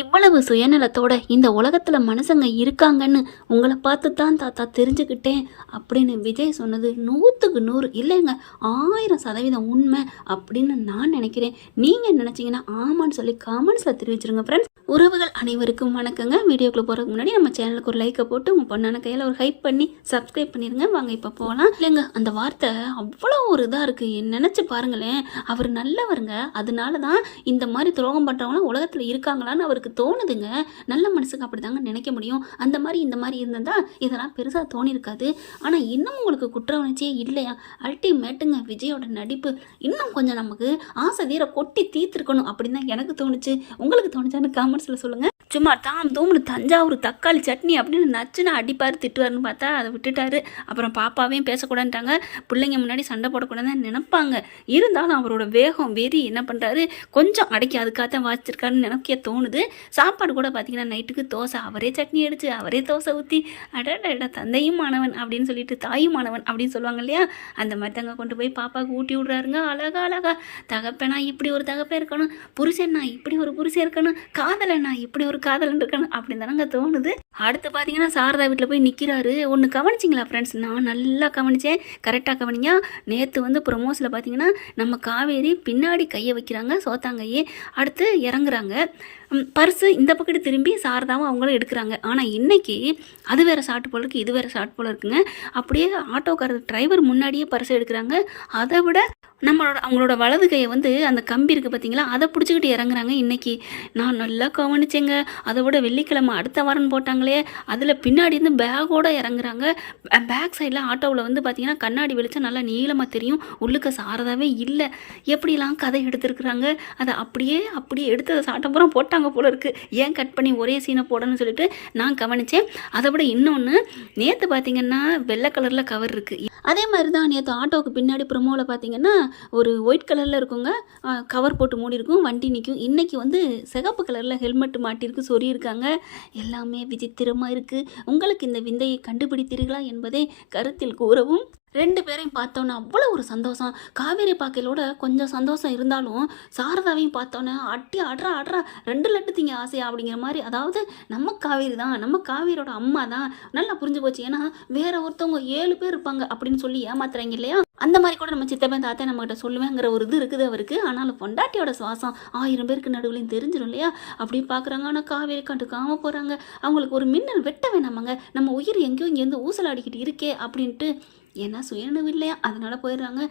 இவ்வளவு சுயநலத்தோட இந்த உலகத்துல மனுஷங்க இருக்காங்கன்னு உங்களை பார்த்து தான் தாத்தா தெரிஞ்சுக்கிட்டேன் அப்படின்னு விஜய் சொன்னது 100க்கு 100 இல்லைங்க, 1000% உண்மை அப்படின்னு நான் நினைக்கிறேன். நீங்க நினைச்சீங்கன்னா ஆமான்னு சொல்லி காமெண்ட்ஸ்ல தெரிவிச்சிருங்க ஃப்ரெண்ட்ஸ். உறவுகள் அனைவருக்கும் வணக்கங்க. வீடியோக்குள்ள போறதுக்கு முன்னாடி நம்ம சேனலுக்கு ஒரு லைக்கை போட்டு உங்க பொண்ணான கையில ஒரு ஹைப் பண்ணி சப்ஸ்கிரைப் பண்ணிருங்க. வாங்க இப்ப போகலாம். இல்லைங்க, அந்த வார்த்தை அவ்வளோ ஒரு இதா இருக்கு. நினைச்சு பாருங்களேன், அவர் நல்லவருங்க. அதனாலதான் இந்த மாதிரி துரோகம் பண்றவங்களாம் உலகத்துல இருக்காங்களான்னு அவருக்கு தோணுதுங்க. நல்ல மனசுக்கு அப்படிதாங்க நினைக்க முடியும். அந்த மாதிரி இந்த மாதிரி இருந்ததா இதெல்லாம் பெருசா தோணிருக்காது. ஆனா இன்னும் உங்களுக்கு குற்ற உணர்ச்சியே இல்லையா? அல்டிமேட்டுங்க விஜயோட நடிப்பு. இன்னும் கொஞ்சம் நமக்கு ஆசை தீர கொட்டி தீர்த்திருக்கணும் அப்படின்னு தான் எனக்கு தோணுச்சு. உங்களுக்கு தோணுச்சான்னு காமெண்ட்ஸ்ல சொல்லுங்க. சும்மா தாம் தூம்னு தஞ்சாவூர் தக்காளி சட்னி அப்படின்னு நச்சுன்னு அடிப்பார் திட்டுவார்னு பார்த்தா அதை விட்டுட்டாரு. அப்புறம் பாப்பாவையும் பேசக்கூடாதுட்டாங்க. பிள்ளைங்க முன்னாடி சண்டை போடக்கூடாதுன்னு நினைப்பாங்க. இருந்தாலும் அவரோட வேகம் வெறி என்ன பண்ணுறாரு, கொஞ்சம் அடக்கி அதுக்காகத்தான் வாசிச்சிருக்காருன்னு எனக்கே தோணுது. சாப்பாடு கூட பார்த்தீங்கன்னா நைட்டுக்கு தோசை, அவரே சட்னி அடிச்சு அவரே தோசை ஊற்றி அடடா தந்தையும் மாணவன் அப்படின்னு சொல்லிட்டு தாயும் மாணவன் அப்படின்னு சொல்லுவாங்க இல்லையா, அந்த மாதிரி தாங்க கொண்டு போய் பாப்பாவுக்கு ஊட்டி விட்றாருங்க. அழகா அழகா தகப்பனா இப்படி ஒரு தகப்பே இருக்கணும், புருஷன்னா இப்படி ஒரு புருஷன் இருக்கணும், காதலனா இப்படி ஒரு காதலன் இருக்கணும் அப்படின்னு தானங்க தோணுது. அடுத்து பார்த்தீங்கன்னா சாரதா வீட்டில் போய் நிற்கிறாரு. ஒன்று கவனிச்சிங்களா ஃப்ரெண்ட்ஸ்? நான் நல்லா கவனித்தேன். கரெக்டாக கவனிங்க. நேற்று வந்து ப்ரொமோஸில் பார்த்தீங்கன்னா நம்ம காவேரி பின்னாடி கையை வைக்கிறாங்க, சோத்தாங்கையே. அடுத்து இறங்குறாங்க. பர்ஸு இந்த பக்கத்து திரும்பி சாரதாவும் அவங்களும் எடுக்கிறாங்க. ஆனால் இன்னைக்கு அது வேறு ஷார்ட் போல் இருக்குது, இது வேறு ஷார்ட் போல் இருக்குங்க. அப்படியே ஆட்டோக்காரர் டிரைவர் முன்னாடியே பர்ஸை எடுக்கிறாங்க. அதை விட அவங்களோட வலது கையை வந்து அந்த கம்பி இருக்குது பார்த்தீங்களா, அதை பிடிச்சிக்கிட்டு இறங்குறாங்க. இன்றைக்கி நான் நல்லா கவனிச்சேங்க. அதை விட வெள்ளிக்கிழமை அடுத்த வாரம் போட்டாங்களே, அதில் பின்னாடி இருந்து பேக்கோடு இறங்குறாங்க. பேக் சைடில் ஆட்டோவில் வந்து பார்த்திங்கன்னா கண்ணாடி வெளிச்சம் நல்லா நீளமாக தெரியும். உள்ளுக்க சாரதாவே இல்லை. எப்படிலாம் கதை எடுத்துருக்குறாங்க. அதை அப்படியே எடுத்து சாட்டப்புறம் போட்டாங்க போல இருக்குது. ஏன் கட் பண்ணி ஒரே சீனை போடணும்னு சொல்லிட்டு நான் கவனித்தேன். அதை விட இன்னொன்று, நேற்று பார்த்திங்கன்னா வெள்ளை கலரில் கவர் இருக்குது. அதே மாதிரி தான் நேற்று ஆட்டோவுக்கு பின்னாடி ப்ரொமோவில் பார்த்திங்கன்னா ஒரு ஒயிட் கலரில் இருக்குங்க, கவர் போட்டு மூடி இருக்கும், வண்டி நிற்கும். இன்றைக்கி வந்து சிகப்பு கலரில் ஹெல்மெட் மாட்டியிருக்கு, சொல்லியிருக்காங்க. எல்லாமே விசித்திரமாக இருக்குது. உங்களுக்கு இந்த விந்தையை கண்டுபிடித்தீர்களா என்பதை கருத்தில் கூறவும். 2 பேரையும் பார்த்தோன்னே அவ்வளோ ஒரு சந்தோஷம். காவேரி பாக்கையிலோட கொஞ்சம் சந்தோஷம் இருந்தாலும் சாரதாவையும் பார்த்தோன்னே ஆடுறா 2 லட்டு திங்க ஆசையா அப்படிங்கிற மாதிரி. அதாவது நம்ம காவேரி தான், நம்ம காவேரியோட அம்மா தான், நல்லா புரிஞ்சு போச்சு. ஏன்னா வேற ஒருத்தவங்க 7 பேர் இருப்பாங்க அப்படின்னு சொல்லி ஏமாத்துறாங்க இல்லையா, அந்த மாதிரி கூட நம்ம சித்தப்பன் தாத்தா நம்மகிட்ட சொல்லுவேங்கிற ஒரு இது இருக்குது அவருக்கு. ஆனாலும் பொண்டாட்டியோட சுவாசம் 1000 பேருக்கு நடுவுலையும் தெரிஞ்சிடும் இல்லையா, அப்படி பார்க்குறாங்க. ஆனால் காவேரி கண்டுக்காம போகிறாங்க. அவங்களுக்கு ஒரு மின்னல் வெட்ட வேணாமாங்க, நம்ம உயிர் எங்கேயோ இங்கேருந்து ஊசலாடிக்கிட்டு இருக்கே அப்படின்ட்டு. ஏன்னா சுயநினைவு இல்லையா, அதனால் போயிடுறாங்க.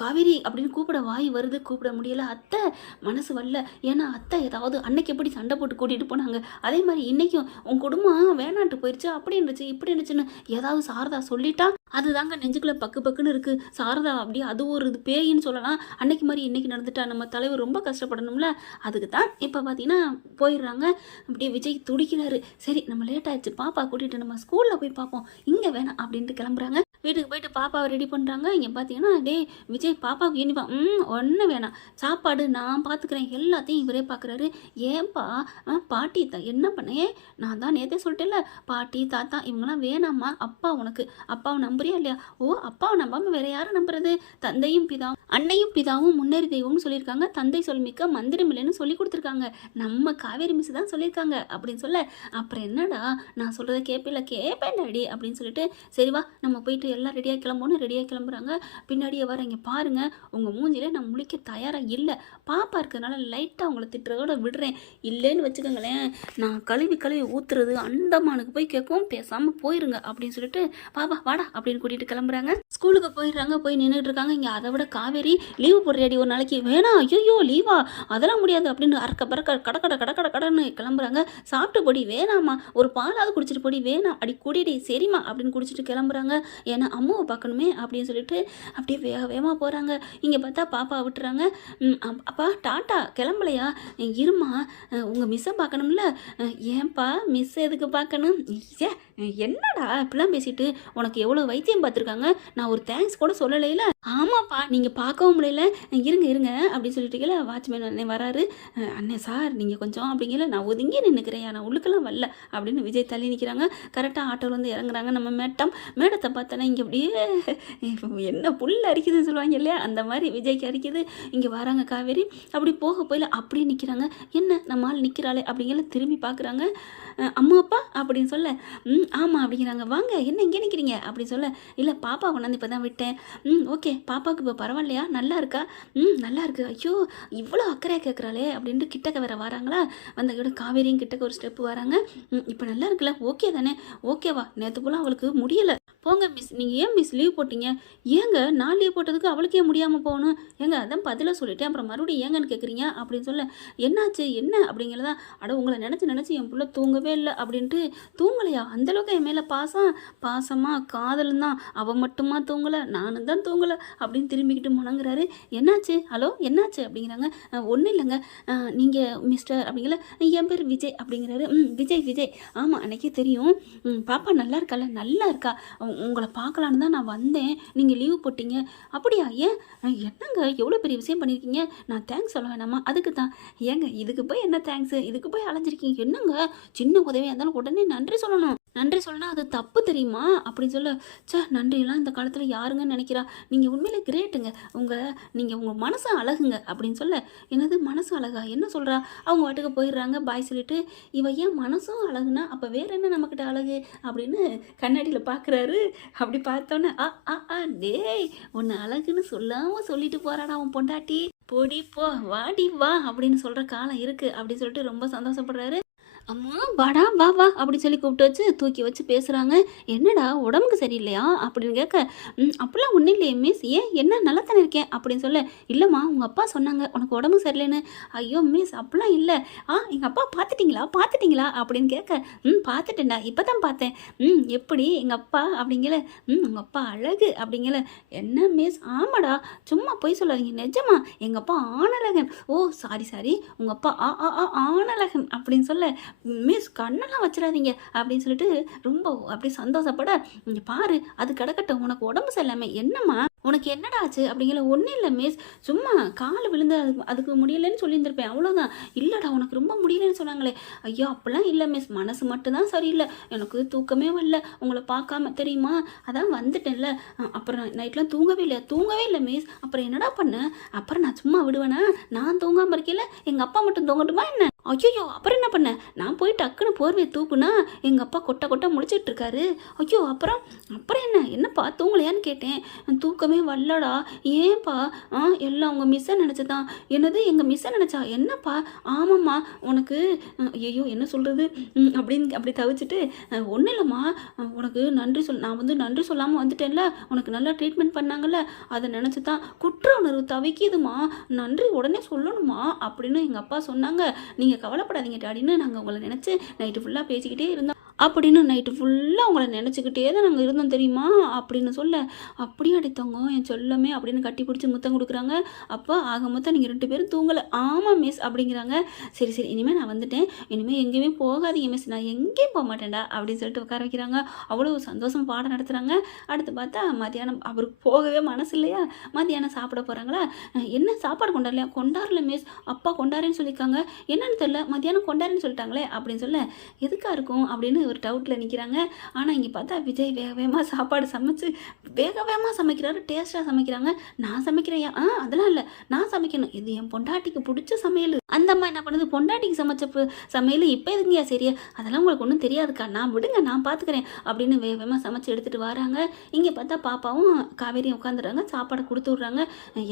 காவேரி அப்படின்னு கூப்பிட வாய் வருது, கூப்பிட முடியலை. அத்தை மனசு வரல. ஏன்னா அத்தை ஏதாவது அன்னைக்கு எப்படி சண்டை போட்டு கூட்டிகிட்டு போனாங்க, அதே மாதிரி இன்றைக்கும் உன் குடும்பம் வேணான்ட்டு போயிடுச்சு, அப்படி இருந்துச்சு இப்படி இருந்துச்சுன்னு ஏதாவது சாரதா சொல்லிட்டா அதுதாங்க நெஞ்சுக்குள்ளே பக்கு பக்குன்னு இருக்குது. சாரதா அப்படியே அது ஒரு இது பேயின்னு சொல்லலாம். அன்னைக்கு மாதிரி இன்றைக்கி நடந்துட்டா நம்ம தலைவர் ரொம்ப கஷ்டப்படணும்ல, அதுக்கு தான் இப்போ பார்த்தீங்கன்னா போயிடுறாங்க. அப்படியே விஜய் துடிக்கிறாரு. சரி நம்ம லேட் ஆயிடுச்சு, பாப்பா கூட்டிகிட்டு நம்ம ஸ்கூலில் போய் பார்ப்போம், இங்கே வேணாம் அப்படின்ட்டு கிளம்புறாங்க. வீட்டுக்கு போயிட்டு பாப்பாவை ரெடி பண்ணுறாங்க. இங்கே பார்த்தீங்கன்னா விஜய் பாப்பாவுக்கு யூனிஃபார்ம் ஒன்றும் வேணாம், சாப்பாடு நான் பார்த்துக்கிறேன், எல்லாத்தையும் இவரே பார்க்குறாரு. ஏன்பா பாட்டி என்ன பண்ணேன், நான் தான் நேற்றே சொல்லிட்டேன்ல, பாட்டி தாத்தா இவங்கெல்லாம் வேணாம்மா, அப்பா உனக்கு, அப்பாவை நம்புறியா இல்லையா? ஓ, அப்பாவை நம்பாமல் வேற யாரும் நம்புறது? தந்தையும் பிதாவும் அன்னையும் பிதாவும் முன்னேறி தெய்வம்னு சொல்லியிருக்காங்க. தந்தை சொல்மிக்க மந்திரம் இல்லைன்னு சொல்லி கொடுத்துருக்காங்க. நம்ம காவேரி மிஸ் தான் சொல்லியிருக்காங்க அப்படின்னு சொல்ல, அப்புறம் என்னடா நான் சொல்கிறத கேட்பேன் டாடி அப்படின்னு சொல்லிட்டு, சரிவா நம்ம போயிட்டு எல்லாம் ரெடியாக கிளம்பணும். ரெடியாக கிளம்புறாங்க. பின்னாடியே வர, இங்கே பாருங்கள் உங்கள் மூஞ்சிலே நான் முழிக்க தயாராக இல்லை, பாப்பா இருக்கிறதுனால லைட்டாக உங்களை திட்டுறதோட விடுறேன், இல்லைன்னு வச்சுக்கோங்களேன் நான் கழுவி ஊற்றுறது அண்டமானுக்கு போய் கேட்கும், பேசாமல் போயிருங்க அப்படின்னு சொல்லிட்டு பாப்பா வாடா அப்படின்னு கூட்டிகிட்டு கிளம்புறாங்க. ஸ்கூலுக்கு போயிடுறாங்க. போய் நின்றுட்டு இருக்காங்க. இங்கே அதை விட காவேரி லீவு போடுறியாடி ஒரு நாளைக்கு, வேணாம் ஐயோ லீவா அதெல்லாம் முடியாது அப்படின்னு அறக்க பறக்க கடன்னு கிளம்புறாங்க. சாப்பிட்டு பொடி வேணாம்மா, ஒரு பாலாவது குடிச்சிட்டு பொடி வேணாம், அடி குடிடி சரிம்மா அப்படின்னு குடிச்சிட்டு கிளம்புறாங்க. ஏன்னா அம்மாவை பார்க்கணுமே அப்படின்னு சொல்லிட்டு அப்படியே வேகமாக போகிறாங்க. இங்கே பார்த்தா பாப்பா விட்டுறாங்க. அப்பா டாட்டா கிளம்பலையா, இருமா உங்கள் மிஸ்ஸை பார்க்கணும்ல. ஏன்பா மிஸ் எதுக்கு பார்க்கணும், ஏ என்னடா இப்படிலாம் பேசிட்டு, உனக்கு எவ்வளோ வைத்தியம் பார்த்துருக்காங்க, நான் ஒரு தேங்க்ஸ் கூட சொல்லலையில. ஆமாப்பா நீங்கள் பார்க்கவும் முடியல, இருங்க அப்படின்னு சொல்லிட்டு வாட்ச்மேன் அண்ணே வராரு. அண்ணே சார் நீங்கள் கொஞ்சம் அப்படிங்கல, நான் ஒதுங்கி நின்றுக்கிறேன், நான் உள்ளுக்கெல்லாம் வரல அப்படின்னு விஜய் தள்ளி நிற்கிறாங்க. கரெக்டாக ஆட்டோவில் வந்து இறங்குறாங்க. நம்ம மேடத்தை பார்த்தோன்னா இங்கே அப்படியே என்ன புல் அரிக்குதுன்னு சொல்லுவாங்க இல்லையா, அந்த மாதிரி விஜய்க்கு அரிக்குது. இங்கே வராங்க காவேரி, அப்படி போக போயில அப்படியே நிற்கிறாங்க. என்ன நம்ம ஆள் நிற்கிறாளே அப்படிங்கிற திரும்பி பார்க்குறாங்க. அம்மா அப்பா அப்படின்னு சொல்ல, ஆமாம் அப்படிங்கிறாங்க. வாங்க என்ன இங்கே நிற்கிறீங்க அப்படின்னு சொல்ல, இல்லை பாப்பா கொண்டாந்து இப்போ தான் விட்டேன். ஓகே பாப்பாவுக்கு இப்போ பரவாயில்லையா, நல்லா இருக்கா? நல்லா இருக்கு. ஐயோ இவ்வளோ அக்கறையாக கேட்குறாளே அப்படின்ட்டு கிட்டக்க வேற வராங்களா. வந்த காவேரியும் கிட்டக்க ஒரு ஸ்டெப்பு வராங்க. இப்போ நல்லா இருக்குல்ல, ஓகே தானே? ஓகேவா, நேற்று போல அவளுக்கு முடியலை. போங்க மிஸ், நீங்கள் ஏன் மிஸ் லீவ் போட்டீங்க? ஏங்க நான் லீவ் போட்டதுக்கு அவளுக்கே முடியாமல் போகணும்? ஏங்க அதான் பதிலாக சொல்லிட்டேன், அப்புறம் மறுபடியும் ஏங்கன்னு கேட்குறீங்க அப்படின்னு சொல்ல, என்னாச்சு என்ன அப்படிங்கிறதா. அட உங்களை நினச்சி என் பிள்ளை தூங்கவே இல்லை அப்படின்ட்டு. தூங்கலையா? அந்தளவுக்கு என் மேலே பாசமாக காதலும் தான். அவள் மட்டுமா தூங்கலை, நானும் தான் தூங்கலை அப்படின்னு திரும்பிக்கிட்டு முணங்குறாரு. என்னாச்சு? ஹலோ என்னாச்சு அப்படிங்கிறாங்க. ஒன்றும் இல்லைங்க, நீங்கள் மிஸ்டர் அப்படிங்கிற, என் பேர் விஜய் அப்படிங்கிறாரு. விஜய் ஆமாம் அன்றைக்கே தெரியும். பாப்பா நல்லா இருக்கால? நல்லா இருக்கா. உங்களை பார்க்கலான்னு தான் நான் வந்தேன், நீங்கள் லீவ் போட்டீங்க. அப்படியா? ஏன் என்னங்க எவ்வளோ பெரிய விஷயம் பண்ணியிருக்கீங்க, நான் தேங்க்ஸ் சொல்ல வேணாமா? அதுக்கு தான். ஏங்க இதுக்கு போய் என்ன தேங்க்ஸு, இதுக்கு போய் அலைஞ்சிருக்கீங்க. என்னங்க சின்ன உதவியாக இருந்தாலும் உடனே நன்றி சொல்லணும். நன்றி சொல்லணும், அது தப்பு தெரியுமா அப்படின்னு சொல்ல, நன்றியெல்லாம் இந்த காலத்தில் யாருங்கன்னு நினைக்கிறா. நீங்கள் உண்மையிலே கிரேட்டுங்க, நீங்கள் உங்கள் மனசு அழகுங்க அப்படின்னு சொல்ல, என்னது மனசு அழகா, என்ன சொல்கிறா? அவங்க வாட்டுக்கு போயிடுறாங்க பாய் சொல்லிட்டு. இவ ஏன் மனசும் அழகுனா அப்போ வேற என்ன நம்மக்கிட்ட அழகு அப்படின்னு கண்ணாடியில் பார்க்குறாரு. அப்படி பார்த்தோன்னே டேய் ஒன்று அழகுன்னு சொல்லாமல் சொல்லிட்டு போகிறாடா அவன் பொண்டாட்டி. போடி போ, வாடி வா அப்படின்னு சொல்கிற காலம் இருக்குது அப்படின்னு சொல்லிட்டு ரொம்ப சந்தோஷப்படுறாரு. அம்மா வாடா வா வா அப்படி சொல்லி கூப்பிட்டு வச்சு தூக்கி வச்சு பேசுகிறாங்க. என்னடா உடம்புக்கு சரியில்லையா அப்படின்னு கேட்க, அப்படிலாம் ஒன்றும் இல்லையே மிஸ், ஏன் என்ன நல்லா தானே இருக்கேன் அப்படின்னு சொல்ல, இல்லைம்மா உங்கள் அப்பா சொன்னாங்க உனக்கு உடம்பு சரியில்லைன்னு. ஐயோ மிஸ் அப்படிலாம் இல்லை. எங்கள் அப்பா பார்த்துட்டிங்களா அப்படின்னு கேட்க, பார்த்துட்டேன்டா இப்போ தான் பார்த்தேன். எப்படி எங்கள் அப்பா அப்படிங்கல, உங்கள் அப்பா அழகு அப்படிங்கல. என்ன மிஸ்? ஆமாடா சும்மா போய் சொல்லாதீங்க, நிஜமா எங்கள் அப்பா ஆனழகன். ஓ சாரி உங்கள் அப்பா ஆனழகன் அப்படின்னு சொல்ல, மிஸ் கண்ணெல்லாம் வச்சிடாதீங்க அப்படின்னு சொல்லிட்டு ரொம்ப அப்படி சந்தோஷப்பட, இங்கே பாரு அது கிடக்கட்டும், உனக்கு உடம்பு சரியில்லாம என்னம்மா உனக்கு என்னடா ஆச்சு அப்படிங்கிற. ஒன்றும் இல்லை மிஸ், சும்மா கால் விழுந்து அதுக்கு முடியலைன்னு சொல்லியிருந்திருப்பேன் அவ்வளோதான். இல்லைடா உனக்கு ரொம்ப முடியலன்னு சொன்னாங்களே. ஐயோ அப்படிலாம் இல்லை மிஸ், மனசு மட்டும்தான் சரியில்லை, எனக்கு தூக்கமே வரல உங்களை பார்க்காம தெரியுமா, அதான் வந்துட்டேன்ல. அப்புறம் நைட்லாம் தூங்கவே இல்லை மிஸ். அப்புறம் என்னடா பண்ணேன்? அப்புறம் நான் சும்மா விடுவேனா, நான் தூங்காமல் இருக்கல, எங்கள் அப்பா மட்டும் தூங்கட்டுமா என்ன? ஐயோ அப்புறம் என்ன பண்ணேன்? நான் போய் டக்குன்னு போர்வையை தூக்குனா எங்கள் அப்பா கொட்டை முடிச்சிட்டு இருக்காரு. ஐயோ அப்புறம் என்னப்பா தூங்கலையான்னு கேட்டேன். தூக்கமே வரலடா. ஏன்பா? எல்லாம் உங்கள் மிஸ்ஸை நினச்சதான். என்னது எங்கள் மிஸ்ஸை நினச்சா? என்னப்பா? ஆமாம்மா உனக்கு ஐயோ என்ன சொல்கிறது அப்படின்னு அப்படி தவிச்சிட்டு, ஒன்றும் இல்லைம்மா உனக்கு நான் வந்து நன்றி சொல்லாமல் வந்துட்டேன்ல, உனக்கு நல்லா ட்ரீட்மெண்ட் பண்ணாங்கல்ல, அதை நினச்சி தான் குற்ற உணர்வு தவிக்குதுமா, நன்றி உடனே சொல்லணுமா அப்படின்னு எங்கள் அப்பா சொன்னாங்க. நீங்கள் கவலைப்படாதீங்க டாடின்னு நாங்கள் உங்களை நினச்சி நைட்டு ஃபுல்லாக பேசிக்கிட்டே இருந்தோம் அப்படின்னு. நைட்டு ஃபுல்லாக உங்களை நினச்சிக்கிட்டே தான் நாங்கள் இருந்தோம் தெரியுமா அப்படின்னு சொல்ல, அப்படியே அடித்தவங்க என் சொல்லமே அப்படின்னு கட்டி பிடிச்சி முத்தம் கொடுக்குறாங்க. அப்போ ஆக மொத்தம் நீங்கள் 2 பேரும் தூங்கலை. ஆமாம் மிஸ் அப்படிங்கிறாங்க. சரி இனிமேல் நான் வந்துட்டேன், இனிமேல் எங்கேயுமே போகாதீங்க மிஸ், நான் எங்கேயும் போக மாட்டேன்டா அப்படின்னு சொல்லிட்டு உட்கார வைக்கிறாங்க. அவ்வளோ சந்தோஷம் பாடம் நடத்துகிறாங்க. அடுத்து பார்த்தா மத்தியானம் அவருக்கு போகவே மனசு இல்லையா, மத்தியானம் சாப்பிட போகிறாங்களா. என்ன சாப்பாடு கொண்டாடல மிஸ், அப்பா கொண்டாரேன்னு சொல்லியிருக்காங்க, என்னன்னு தெரியல, மத்தியானம் கொண்டாருன்னு சொல்லிட்டாங்களே அப்படின்னு சொல்ல, எதுக்காக இருக்கும் அப்படின்னு ஒரு டவுட்டில் நிற்கிறாங்க. ஆனால் இங்கே பார்த்தா விஜய் வேகமாக சாப்பாடு சமைச்சு வேகமாக சமைக்கிறாரு, டேஸ்ட்டாக சமைக்கிறாங்க. நான் சமைக்கிறேன் அதெல்லாம் இல்லை, நான் சமைக்கணும், இது என் பொண்டாட்டிக்கு பிடிச்ச சமையல். அந்த அம்மா என்ன பண்ணுது, பொண்டாட்டிக்கு சமைச்ச சமையல் இப்போ எதுங்கயா சரியா, அதெல்லாம் உங்களுக்கு ஒன்றும் தெரியாதுக்கா, நான் விடுங்க நான் பார்த்துக்கிறேன் அப்படின்னு வேகமாக சமைச்சு எடுத்துகிட்டு வராங்க. இங்கே பார்த்தா பாப்பாவும் காவேரியும் உட்காந்துடுறாங்க, சாப்பாடை கொடுத்து விட்றாங்க.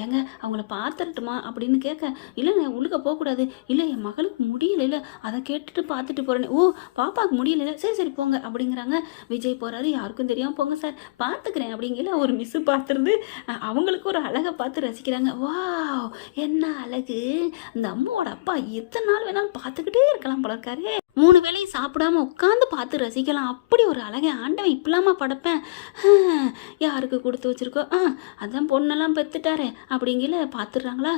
ஏங்க அவங்கள பார்த்துட்டுமா அப்படின்னு கேட்க, இல்லை நான் உள்ளுக்க போகக்கூடாது, இல்லை என் மகளுக்கு முடியல, அதை கேட்டுட்டு பார்த்துட்டு போகிறேன். ஓ பாப்பாவுக்கு முடியல, சரி போங்க அப்படிங்கிறாங்க. விஜய் போகிறாரு, யாருக்கும் தெரியாமல் போங்க சார் பார்த்துக்கிறேன் அப்படிங்கிற ஒரு மிஸ்ஸு பார்த்துருந்து அவங்களுக்கு ஒரு அழகை பார்த்து ரசிக்கிறாங்க. வா என்ன அழகு, இந்த அம்மாவோட அப்பா எத்தனை நாள் வேணாலும் பார்த்துக்கிட்டே இருக்கலாம் போல இருக்காரு. 3 வேளையும் சாப்பிடாம உட்காந்து பார்த்து ரசிக்கலாம், அப்படி ஒரு அழகை ஆண்டவன் இப்பலாமா படைப்பேன். யாருக்கு கொடுத்து வச்சுருக்கோ, அதான் பொண்ணெல்லாம் பெற்றுட்டாரே அப்படிங்கிற பார்த்துடுறாங்களா.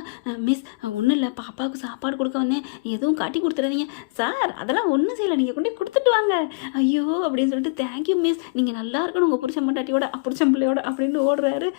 மிஸ் ஒன்றும் இல்லை, பாப்பாவுக்கு சாப்பாடு கொடுக்க வந்தேன், எதுவும் காட்டி கொடுத்துடாதீங்க சார், அதெல்லாம் ஒன்றும் செய்யலை, நீங்கள் கொண்டு கொடுத்துட்டு வாங்க. ஐயோ அப்படின்னு சொல்லிட்டு, தேங்க்யூ மிஸ், நீங்கள் நல்லா இருக்கணும் உங்கள் புருஷன் பொண்டாட்டியோட புருஷன் பிள்ளையோட அப்படின்னு ஓடுறாரு.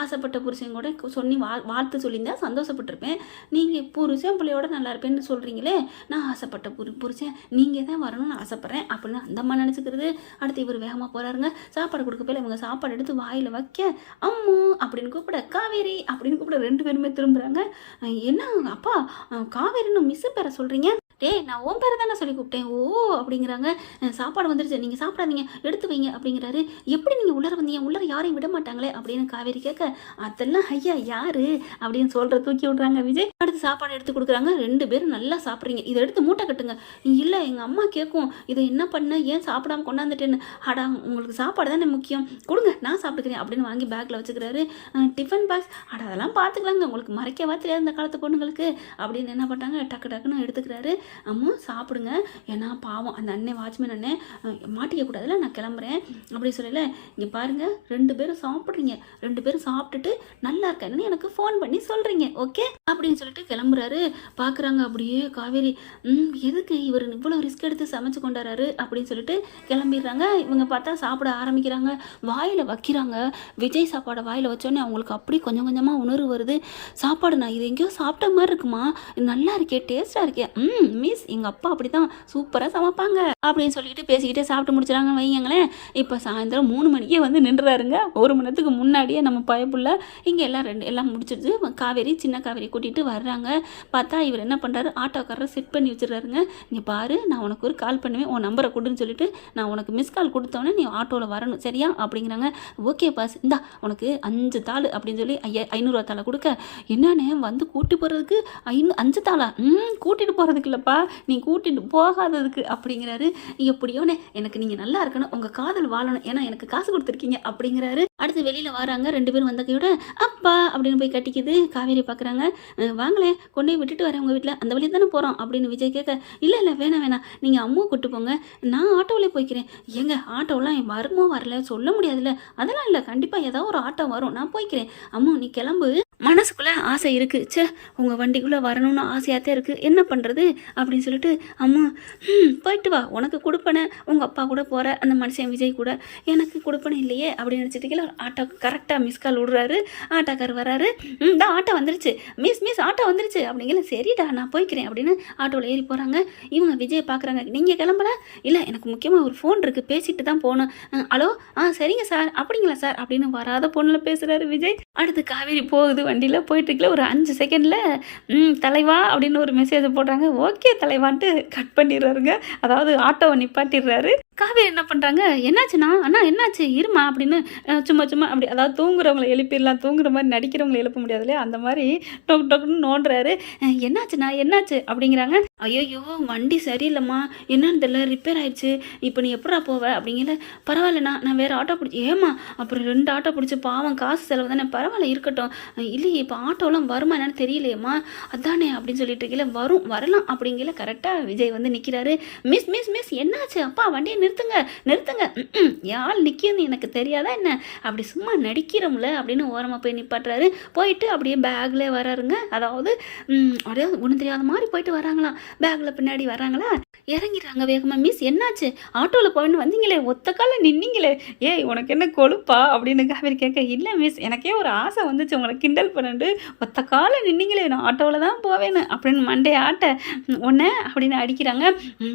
ஆசைப்பட்ட புருஷன் கூட சொல்லி வாழ்த்து சொல்லியிருந்தா சந்தோஷப்பட்டிருப்பேன், நீங்கள் புருஷன் பிள்ளையோட நல்லா இருப்பேன்னு சொல்கிறீங்களே, நான் ஆசைப்பட்ட புருஷன் நீங்கள் தான் வரணும்னு ஆசைப்பட்றேன் அப்படின்னு அந்த அம்மா நினச்சிக்கிறது. அடுத்து இவர் வேகமாக போகிறாருங்க. சாப்பாடு கொடுக்க போய் இவங்க சாப்பாடு எடுத்து வாயில் வைக்க அம்மு அப்படின்னு கூப்பிட காவேரி அப்படின்னு கூப்பிட 2 பேருமே திரும்புகிறாங்க. என்ன அப்பா காவேரின்னு மிஸ்ஸு பேரை சொல்கிறீங்க? டேய் நான் உன் பேரை தானே சொல்லி கூப்பிட்டேன். ஓ அப்படிங்கிறாங்க. சாப்பாடு வந்துருச்சு, நீங்கள் சாப்பிடாதீங்க, எடுத்து வைங்க அப்படிங்கிறாரு. எப்படி நீங்கள் உள்ளர வந்தீங்க? உள்ளர யாரையும் விட மாட்டாங்களே அப்படின்னு காவேரி கேட்க, அதெல்லாம் ஐயா யாரு அப்படின்னு சொல்கிற தூக்கி விட்றாங்க விஜய். அடுத்து சாப்பாடு எடுத்து கொடுக்குறாங்க. 2 பேரும் நல்லா சாப்பிட்றீங்க, இதை எடுத்து மூட்டை கட்டுங்க. இல்லை எங்கள் அம்மா கேட்கும், இதை என்ன பண்ண, ஏன் சாப்பிடாம கொண்டாந்துட்டேன்னு. அடா உங்களுக்கு சாப்பாடு தானே முக்கியம், கொடுங்க நான் சாப்பிட்டுக்கிறேன் அப்படின்னு வாங்கி பேக்கில் வச்சுக்கிறாரு. டிஃபன் பாக்ஸ், அட அதெல்லாம் பார்த்துக்கலாங்க, உங்களுக்கு மறைக்கவா தெரியாது இந்த காலத்து பொண்ணுங்களுக்கு அப்படின்னு என்ன பண்ணுறாங்க, டக்கு டக்குன்னு எடுத்துக்கிறாரு. அம்மா சாப்பிடுங்க, ஏன்னா பாவம் அந்த அண்ணன் வாட்ச்மேன் அண்ணன் மாட்டிக்க கூடாதுல, நான் கிளம்புறேன் அப்படி சொல்லல. இங்கே பாருங்கள் 2 பேரும் சாப்பிட்றீங்க, 2 பேரும் சாப்பிட்டுட்டு நல்லா இருக்காருன்னு எனக்கு ஃபோன் பண்ணி சொல்கிறீங்க ஓகே அப்படின்னு சொல்லிட்டு கிளம்புறாரு. பார்க்குறாங்க அப்படியே காவேரி, எதுக்கு இவர் இவ்வளோ ரிஸ்க் எடுத்து சமைச்சு கொண்டாடுறாரு அப்படின்னு சொல்லிட்டு கிளம்பிடுறாங்க. இவங்க பார்த்தா சாப்பிட ஆரம்பிக்கிறாங்க, வாயில் வைக்கிறாங்க. விஜய் சாப்பாடை வாயில் வச்சோன்னே அவங்களுக்கு அப்படி கொஞ்சம் கொஞ்சமாக உணர்வு வருது. சாப்பாடு நான் இது எங்கேயோ சாப்பிட்ட மாதிரி இருக்குமா, நல்லா இருக்கே, டேஸ்ட்டாக இருக்கே, மிஸ் எங்கள் அப்பா அப்படி தான் சூப்பராக சமைப்பாங்க அப்படின்னு சொல்லிட்டு பேசிக்கிட்டே சாப்பிட்டு முடிச்சுறாங்க வைங்களேன். இப்போ சாயந்தரம் 3 மணிக்கே வந்து நின்றுறாருங்க. 1 மணி நேரத்துக்கு முன்னாடியே நம்ம பயப்புள்ள இங்கே எல்லாம் முடிச்சிடுச்சு. காவேரி சின்ன காவேரி கூட்டிகிட்டு வர்றாங்க. பார்த்தா இவர் என்ன பண்ணுறாரு, ஆட்டோக்காரரை செட் பண்ணி வச்சிடறாருங்க. இங்கே பாரு நான் உனக்கு ஒரு கால் பண்ணுவேன், உன் நம்பரை கொடுன்னு சொல்லிட்டு நான் உனக்கு மிஸ் கால் கொடுத்தோன்னே நீ ஆட்டோவில் வரணும் சரியா அப்படிங்கிறாங்க. ஓகே பாஸ் இந்தா உனக்கு 5 தாள் அப்படின்னு சொல்லி 500 தாளை கொடுக்க, என்னன்னே வந்து கூட்டி போகிறதுக்கு 5 தாளா, கூட்டிகிட்டு போகிறதுக்கு இல்லைப்பா நீ கூட்டிட்டு போகாததுக்கு அப்படிங்கிறாரு. எப்படியோனே எனக்கு நீங்கள் நல்லா இருக்கணும், உங்கள் காதல் வாழணும், ஏன்னா எனக்கு காசு கொடுத்துருக்கீங்க அப்படிங்கிறாரு. அடுத்து வெளியில் வராங்க. 2 பேரும் வந்த கையோட அப்பா அப்படின்னு போய் கட்டிக்குது. காவேரி பார்க்குறாங்க. வாங்களே கொண்டு போய் விட்டுட்டு வரேன் உங்கள் வீட்டில், அந்த வழியை தானே போகிறோம் அப்படின்னு விஜய் கேட்க, இல்லை வேணாம் நீங்கள் அம்மாவை கூப்பிட்டு போங்க, நான் ஆட்டோவிலே போய்க்கிறேன். ஏங்க ஆட்டோலாம் வருமோ வரல சொல்ல முடியாதுல்ல, அதெல்லாம் இல்லை கண்டிப்பாக ஏதாவது ஒரு ஆட்டோ வரும், நான் போய்க்கிறேன். அம்மா நீ கிளம்பு, மனசுக்குள்ளே ஆசை இருக்குது, சே உங்கள் வண்டிக்குள்ளே வரணும்னு ஆசையாகத்தான் இருக்குது, என்ன பண்ணுறது அப்படின்னு சொல்லிட்டு அம்மா போயிட்டு வா, உனக்கு கொடுப்பனே, உங்கள் அப்பா கூட போகிற அந்த மனுஷன் விஜய் கூட, எனக்கு கொடுப்பனே இல்லையே அப்படின்னு நினச்சிட்டு ஆட்டோ கரெக்டாக மிஸ் கால் விடுறாரு. ஆட்டோக்கார் வராரு. தான் ஆட்டோ வந்துருச்சு மிஸ் ஆட்டோ வந்துருச்சு அப்படிங்கிற, சரிடா நான் போய்க்கிறேன் அப்படின்னு ஆட்டோவில் ஏறி போகிறாங்க. இவங்க விஜய் பார்க்குறாங்க. நீங்கள் கிளம்பல? இல்லை எனக்கு முக்கியமாக ஒரு ஃபோன் இருக்குது, பேசிட்டு தான் போகணும். ஹலோ சரிங்க சார் அப்படிங்களா சார் அப்படின்னு வராத பொண்ணில் பேசுகிறாரு விஜய். அடுத்து காவேரி போகுது வண்டியில் போயிட்டுருக்கல, ஒரு 5 செகண்டில் தலைவா அப்படின்னு ஒரு மெசேஜை போடுறாங்க. ஓகே தலைவான்ட்டு கட் பண்ணிடுறாருங்க, அதாவது ஆட்டோவை நிப்பாட்டிடுறாரு. காவேரி என்ன பண்ணுறாங்க, என்னாச்சுண்ணா அண்ணா என்னாச்சு இருமா அப்படின்னு சும்மா அப்படி, அதாவது தூங்குறவங்களை எழுப்பிடலாம், தூங்குற மாதிரி நடிக்கிறவங்களை எழுப்ப முடியாது இல்லையா, அந்த மாதிரி டொக்குன்னு நோண்டுறாரு. என்னாச்சுண்ணா என்னாச்சு அப்படிங்கிறாங்க. ஐயோ வண்டி சரியில்லைம்மா, என்னன்னு தெரியல, ரிப்பேர் ஆயிடுச்சு, இப்போ நீ எப்படா போவ அப்படிங்கிற. பரவாயில்லண்ணா நான் வேறு ஆட்டோ பிடிச்சி, ஏமா அப்புறம் 2 ஆட்டோ பிடிச்சி பாவம் காசு செலவு தானே, பரவாயில்ல இருக்கட்டும். இல்லையே இப்போ ஆட்டோலாம் வருமா என்னன்னு தெரியலையேம்மா, அதானே அப்படின்னு சொல்லிட்டு இருக்கல, வரலாம் அப்படிங்கிற. கரெக்டாக விஜய் வந்து நிற்கிறாரு. மிஸ் என்னாச்சு, அப்பா வண்டியை நிறுத்துங்க யார் நிற்கின்னு எனக்கு தெரியாதா என்ன, அப்படி சும்மா நடிக்கிறோம்ல அப்படின்னு ஓரமாக போய் நிப்பாட்டுறாரு. போயிட்டு அப்படியே பேக்கில் வராருங்க. அதாவது அப்படியே ஒன்றும் தெரியாத மாதிரி போயிட்டு வராங்களாம். பேக்கில் பின்னாடி வராங்களா, இறங்கிடுறாங்க வேகமாக. மிஸ் என்னாச்சு, ஆட்டோவில் போயின்னு வந்தீங்களே ஒத்த காலில் நின்னீங்களே, ஏய் உனக்கு என்ன கொழுப்பா அப்படின்னு காவேரி கேட்க, இல்லை மிஸ் எனக்கே ஒரு ஆசை வந்துச்சு உங்களை கிண்டல் பண்ணிட்டு, ஒத்த காலில் நின்னீங்களே நான் ஆட்டோவில் தான் போவேன்னு அப்படின்னு மண்டே ஆட்ட ஒன்று அப்படின்னு அடிக்கிறாங்க.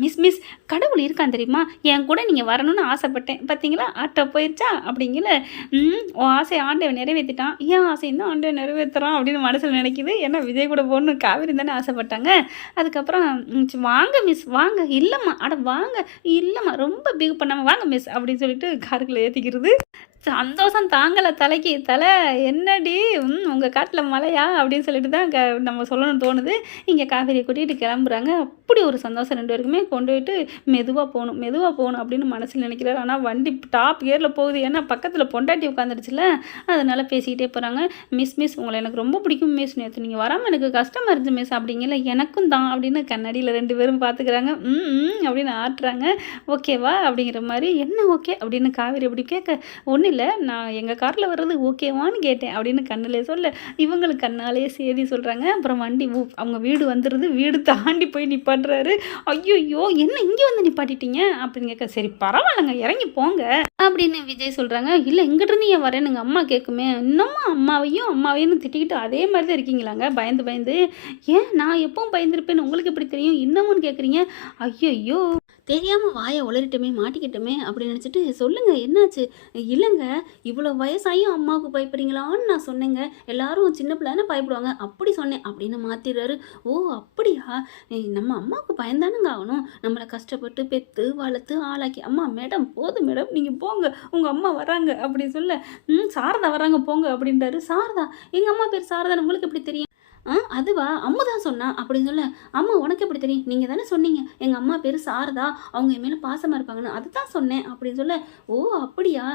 மிஸ் கடவுள் இருக்கான் தெரியுமா, என் கூட நீங்கள் வரணும்னு ஆசைப்பட்டேன் பார்த்தீங்களா, ஆட்டோ போயிடுச்சா அப்படிங்கிற. உன் ஆசை ஆண்டவன் நிறைவேற்றிட்டான், ஏன் ஆசை இன்னும் ஆண்டவன் நிறைவேற்றுறான் அப்படின்னு மனசில் நினைக்கிது. ஏன்னா விஜய் கூட போகணும் காவேரி தானே ஆசைப்பட்டாங்க. அதுக்கப்புறம் வாங்க மிஸ் வாங்க, இல்லைம்மா அட வாங்க, இல்லைம்மா ரொம்ப பிகு பண்ணாமல் வாங்க மிஸ் அப்படின்னு சொல்லிட்டு காருக்குள்ளே ஏற்றிக்கிறது. சந்தோஷம் தாங்கலை தலைக்கு தலை, என்னடி உங்கள் காட்டில் மழையா அப்படின்னு சொல்லிட்டு தான் நம்ம சொல்லணும்னு தோணுது. இங்கே காவேரியை கூட்டிகிட்டு கிளம்புறாங்க. அப்படி ஒரு சந்தோஷம் 2 பேருக்குமே. கொண்டு போயிட்டு மெதுவாக போகணும் அப்படின்னு மனசில் நினைக்கிறாரு. ஆனால் வண்டி டாப் கியரில் போகுது, ஏன்னா பக்கத்தில் பொண்டாட்டி உட்காந்துருச்சுல, அதனால் பேசிக்கிட்டே போகிறாங்க. மிஸ் உங்களை எனக்கு ரொம்ப பிடிக்கும் மிஸ், நேற்று நீங்கள் வராமல் எனக்கு கஷ்டமாக இருந்துச்சு மிஸ் அப்படிங்கல. எனக்கும் தான் அப்படின்னு கண்ணாடியில் 2 பேரும் பார்த்துக்கிறாங்க. அப்படின்னு ஆட்டுறாங்க. ஓகேவா அப்படிங்கிற மாதிரி. என்ன ஓகே அப்படின்னு காவேரி அப்படி கேட்க, ஒன்றும் இல்லை, நான் எங்கள் காரில் வர்றது ஓகேவான்னு கேட்டேன் அப்படின்னு கண்ணிலே சொல்ல, இவங்களுக்கு கண்ணாலேயே சேதி சொல்கிறாங்க. அப்புறம் வண்டி அவங்க வீடு வந்துடுது. வீடு தாண்டி போய் நிப்பாட்டுறாரு. ஐயோ என்ன இங்கே வந்து நிப்பாட்டிட்டீங்க அப்படின்னு கேட்க, சரி பரவாயில்லைங்க இறங்கி போங்க அப்படின்னு விஜய் சொல்கிறாங்க. இல்லை இங்கிட்டிருந்து ஏன் வரேன்னு எங்கள் அம்மா கேட்குமே, இன்னமும் அம்மாவையும் திட்டிக்கிட்டு அதே மாதிரி தான் இருக்கீங்களாங்க பயந்து. ஏன் நான் எப்பவும் பயந்துருப்பேன்னு உங்களுக்கு எப்படி தெரியும் இன்னமும்னு கேட்குறீங்க. ஐயோ தெரியாமல் வாயை உளறிட்டுமே மாட்டிக்கிட்டோமே அப்படின்னு நினச்சிட்டு, சொல்லுங்கள் என்னாச்சு? இல்லைங்க இவ்வளோ வயசாயும் அம்மாவுக்கு பயப்படுறீங்களான்னு நான் சொன்னேங்க. எல்லாரும் சின்ன பிள்ளைன்னு பயப்படுவாங்க அப்படி சொன்னேன் அப்படின்னு மாற்றிடுறாரு. ஓ அப்படியா, நம்ம அம்மாவுக்கு பயந்தானுங்க ஆகணும். நம்மளை கஷ்டப்பட்டு பெற்று வளர்த்து ஆளாக்கி, அம்மா மேடம் போதும் மேடம் நீங்கள் போங்க உங்கள் அம்மா வராங்க அப்படின்னு சொல்ல, சாரதா வராங்க போங்க அப்படின்றாரு. சாரதா? எங்கள் அம்மா பேர் சாரதான்னு உங்களுக்கு எப்படி தெரியும்? அதுவா அம்மு தான் சொன்னா அப்படின்னு சொல்ல, அம்மா உனக்கு எப்படி தெரியும்? நீங்கள் தானே சொன்னீங்க எங்கள் அம்மா பேர் சாரதா, அவங்க என் மேலே பாசமாக இருப்பாங்கன்னு, அதுதான் சொன்னேன் அப்படின்னு சொல்ல, ஓ அப்படியா,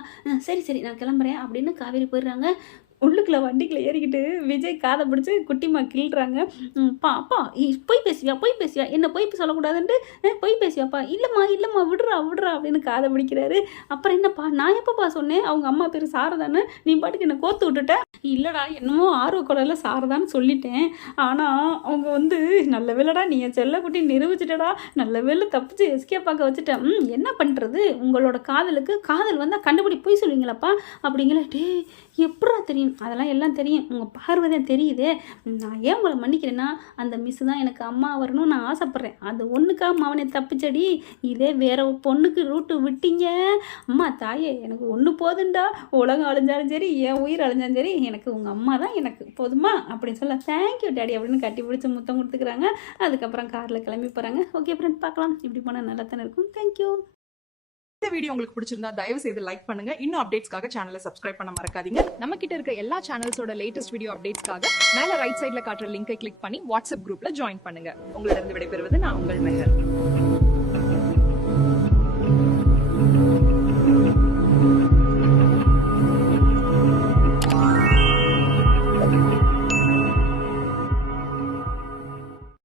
சரி நான் கிளம்புறேன் அப்படின்னு காவேரி போயிடுறாங்க. உள்ளுக்குள்ள வண்டிக்குள்ள ஏறிக்கிட்டு விஜய் காதை பிடிச்சி குட்டிமா கிள்றாங்க. அப்பா போய் பேசுவியா என்ன போய் சொல்லக்கூடாதுன்ட்டு போய் பேசுவியாப்பா? இல்லைம்மா விடுறா அப்படின்னு காதை பிடிக்கிறாரு. அப்புறம் என்னப்பா நான் எப்பப்பா சொன்னேன் அவங்க அம்மா பேர் சாரதான்னு? நீ பாட்டுக்கு என்னை கோத்து விட்டுட்ட. இல்லைடா என்னமோ ஆர்வக்குறையில் சாரதான்னு சொல்லிட்டேன், ஆனால் அவங்க நல்ல வேலைடா நீ என் செல்லக்குட்டி நிரூபிச்சிட்டடா, நல்ல வேலை தப்பிச்சு எஸ்கே பார்க்க வச்சுட்டேன். என்ன பண்ணுறது, உங்களோட காதலுக்கு காதல் வந்தால் கண்டுபிடி போய் சொல்லுவீங்களாப்பா அப்படிங்கிற. டே எப்படா தெரியும்? அதெல்லாம் எல்லாம் தெரியும், உங்கள் பார்வை தான் தெரியுதே. நான் ஏன் உங்களை மன்னிக்கிறேன்னா, அந்த மிஸ்ஸு தான் எனக்கு அம்மா வரணும்னு நான் ஆசைப்பட்றேன். அது ஒன்றுக்கா அவனை தப்பிச்சடி, இதே வேற ஒரு பொண்ணுக்கு ரூட்டு விட்டீங்க. அம்மா தாயே எனக்கு ஒன்று போதுண்டா, உலகம் அழிஞ்சாலும் சரி என் உயிர் அழிஞ்சாலும் சரி எனக்கு உங்கள் அம்மா தான் எனக்கு போதுமா அப்படின்னு சொல்ல, தேங்க்யூ டேடி அப்படின்னு கட்டி பிடிச்சி முத்தம் கொடுத்துக்கிறாங்க. அதுக்கப்புறம் காரில் கிளம்பி போகிறாங்க. ஓகே ஃப்ரெண்ட் பார்க்கலாம், இப்படி போனால் நல்லா தானே இருக்கும். தேங்க்யூ. இந்த வீடியோ உங்களுக்கு பிடிச்சிருந்தா தயவு செய்து லைக் பண்ணுங்க. இன்னும் அப்டேட்ஸ்க்காக சேனலை சப்ஸ்கிரைப் பண்ண மறக்காதீங்க. நம்ம கிட்ட இருக்க எல்லா சேனல்ஸோட லேட்டஸ்ட் வீடியோ அப்டேட்ஸ்க்காக மேல ரைட் சைட்ல காட்டுற லிங்கை கிளிக் பண்ணி வாட்ஸ்அப் குரூப்ல ஜாயின் பண்ணுங்க. உங்களிடம் விடைபெறுவது நான் உங்கள் மெஹர்.